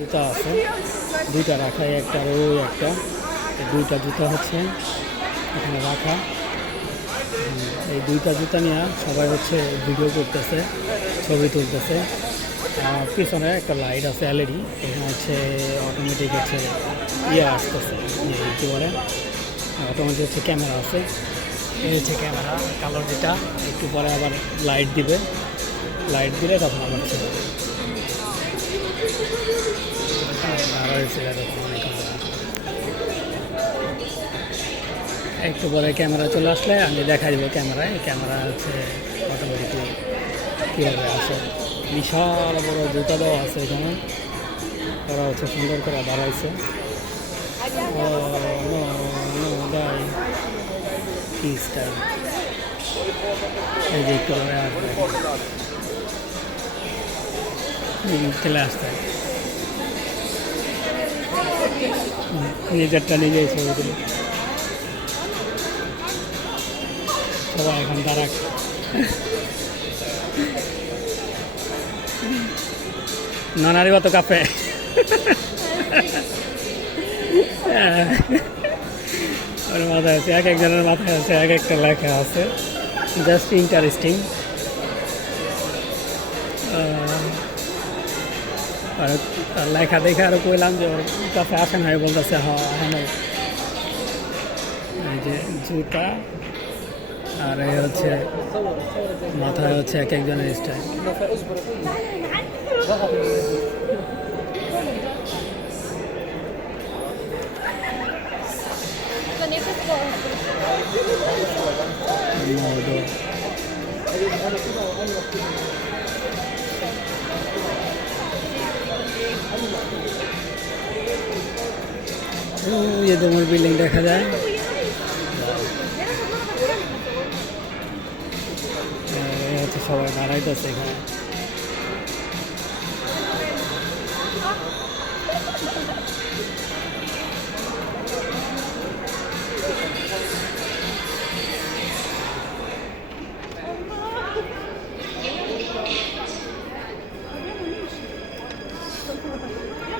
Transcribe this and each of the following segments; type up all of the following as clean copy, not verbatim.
জুতা আছে, দুইটা রাখা, একটা আর ওই একটা, দুইটা জুতা হচ্ছে এখানে রাখা। এই দুইটা জুতা নিয়ে সবাই হচ্ছে ভিডিও করতেছে, ছবি তুলতেছে। আর পিছনে একটা লাইট আছে এলইডি, এখানে হচ্ছে অটোমেটিক হচ্ছে আসতেছে, কী বলে, অটোমেটিক হচ্ছে ক্যামেরা আছে। এই হচ্ছে ক্যামেরা, কালার যেটা, একটু পরে আবার লাইট দিবে, লাইট দিলে তখন আবার ছিল একটু পরে ক্যামেরা চলে আসলে আমি দেখা দিব ক্যামেরায়। ক্যামেরা হচ্ছে অটোমেটিকলি কীভাবে আসে। বিশাল বড় জুতা দেওয়া আছে এখানে, ওরা হচ্ছে সুন্দর করে দাঁড়াইছে। কি স্টাইল, এই যে একটু পরে আসবে, চলে আসতে নিজেরটা নিজেই ছবি তুলে সবাই এখন দাঁড়াক। নানারি মতো কাপে ওর মাথায় আছে, এক একজনের মাথায় আছে এক একটা লেখা আছে, জাস্ট ইন্টারেস্টিং। আর লেখা দেখে আরো কইলাম যে ওর কাছে আসেন হয়, বলতেছে হ্যাঁ। এই যে জুতা, আর এই হচ্ছে মাথায় হচ্ছে এক একজনের স্টাইল। ये তোমার বিল্ডিং দেখা যায়, হচ্ছে সবাই দাঁড়াইতেছে এখানে।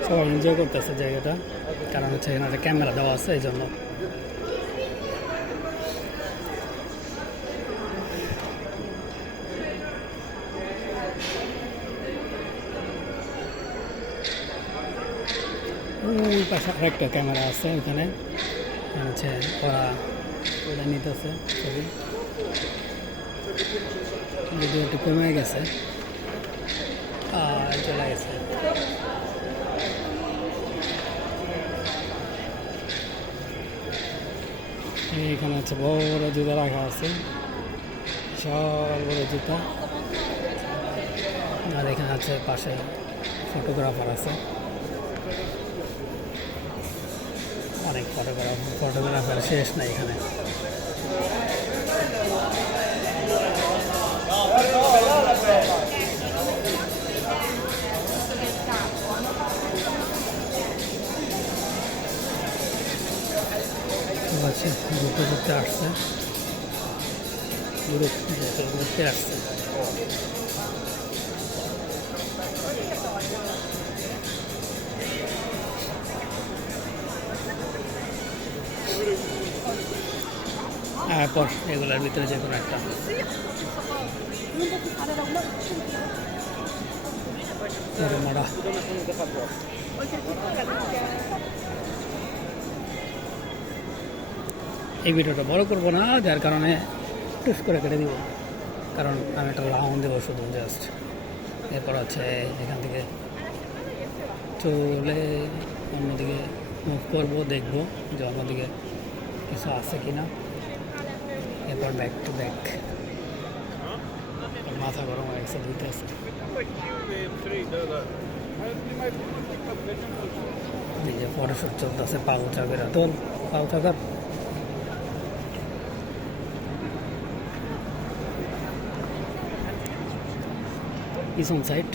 সবাই এনজয় করতেছে জায়গাটা, কারণ হচ্ছে এখানে ক্যামেরা দেওয়া আছে এই জন্য। ওই পাশে আরেকটা ক্যামেরা আছে ওখানে, হচ্ছে ওরা ওটা নিতেছে ছবি। যদিও একটু কমে গেছে, চলে গেছে। এখানে হচ্ছে বড় জুতা রাখা আছে, বিশাল বড় জুতা। আর এখানে আছে পাশে ফটোগ্রাফার আছে, অনেক ফটোগ্রাফার শেষ নাই এখানে। ঘুরতে ঘুরতে আসছে, ঘুরতে আসছে। পর এগুলোর ভিতরে যে কোনো একটা মারা। এই ভিডিওটা বড় করবো না, যার কারণে টুস করে কেটে দিব, কারণ আমি একটা রাউন্ড দেবো শুধু জাস্ট। এরপর হচ্ছে এখান থেকে চলে অন্যদিকে মুভ করবো, দেখবো যে অন্যদিকে কিছু আছে কিনা। এরপর ব্যাক টু ব্যাক। মাথা গরম হয়ে গেছে, ধুতে আছে। এই যে ফটোশুট চলতেছে, পাউ চাকেরা তোল, পাউ চাকার। পিছন সাইড